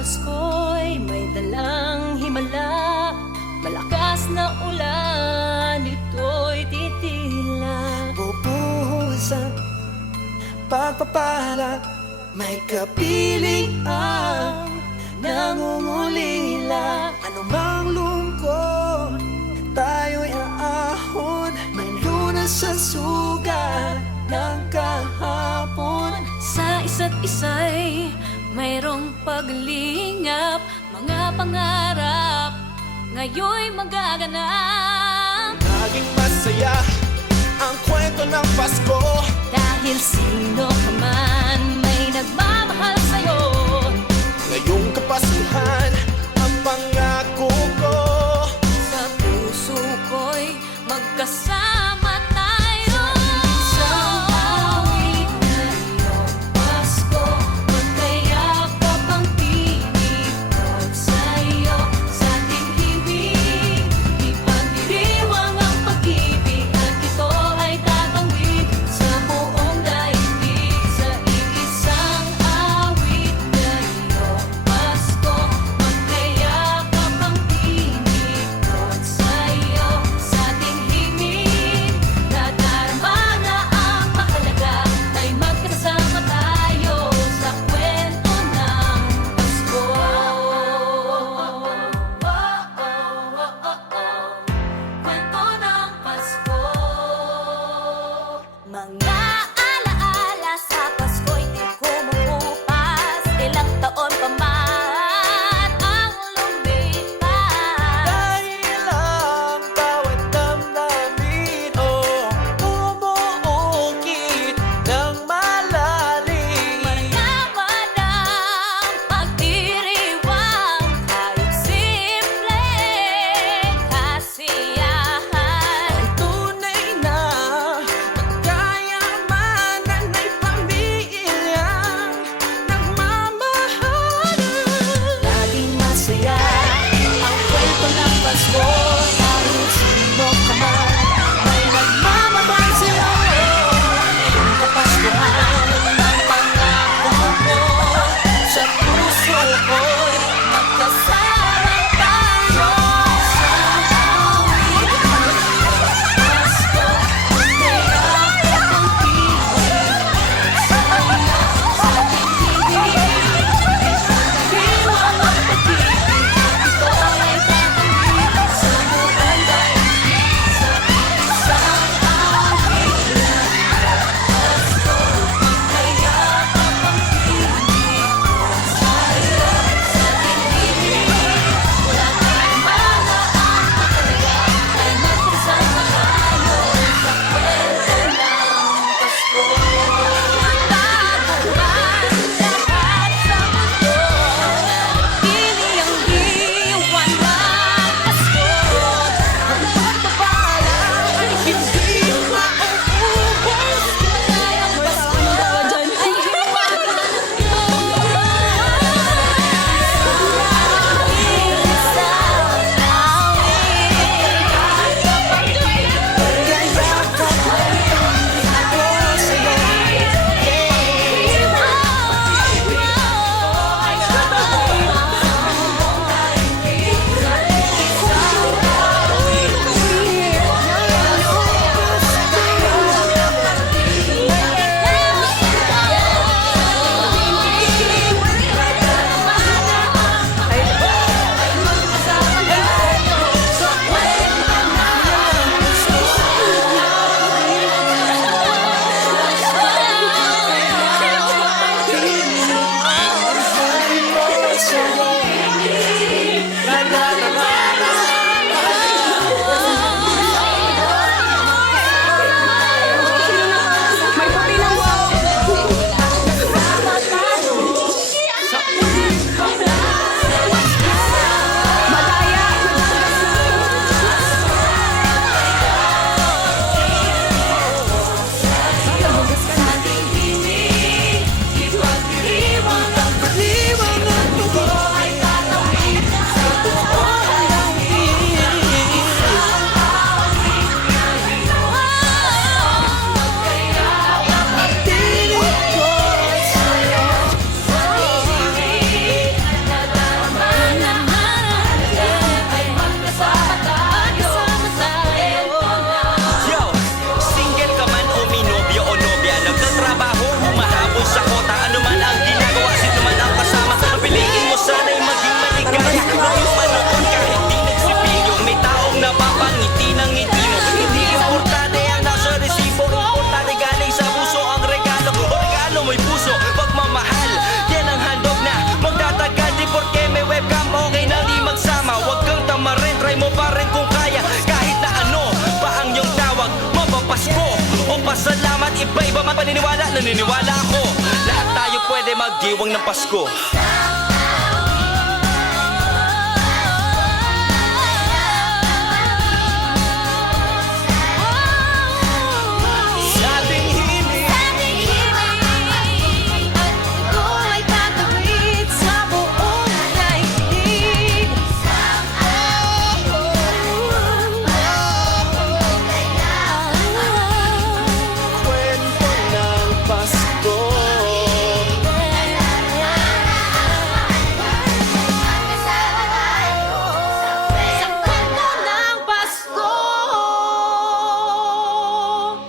Pasko'y may dalang himala, malakas na ulan, ito'y titila. Bubuhos ang pagpapala, may kapiling ang nangungulila. Anumang lungkot, tayo'y aahon, may lunas sa sugat ng kahapon. Sa isa't isa'y mayroong paglingap, mga pangarap ngayon'y magaganap. Naging masaya ang kwento ng Pasko, Dahil sino ka man may nagmamahal sa'yo. ngayong Kapaskuhan ang pangako ko. Sa puso ko'y magkasama tayo. Isang awit na iyong Pasko, magkayakap ang tinipod sa'yo. Sa ating himig, ipagdiriwang ang pag-ibig, at ito ay tatawid sa buong daigdig. iba-iba man paniniwala, naniniwala ako lahat tayo pwede magdiwang ng Pasko.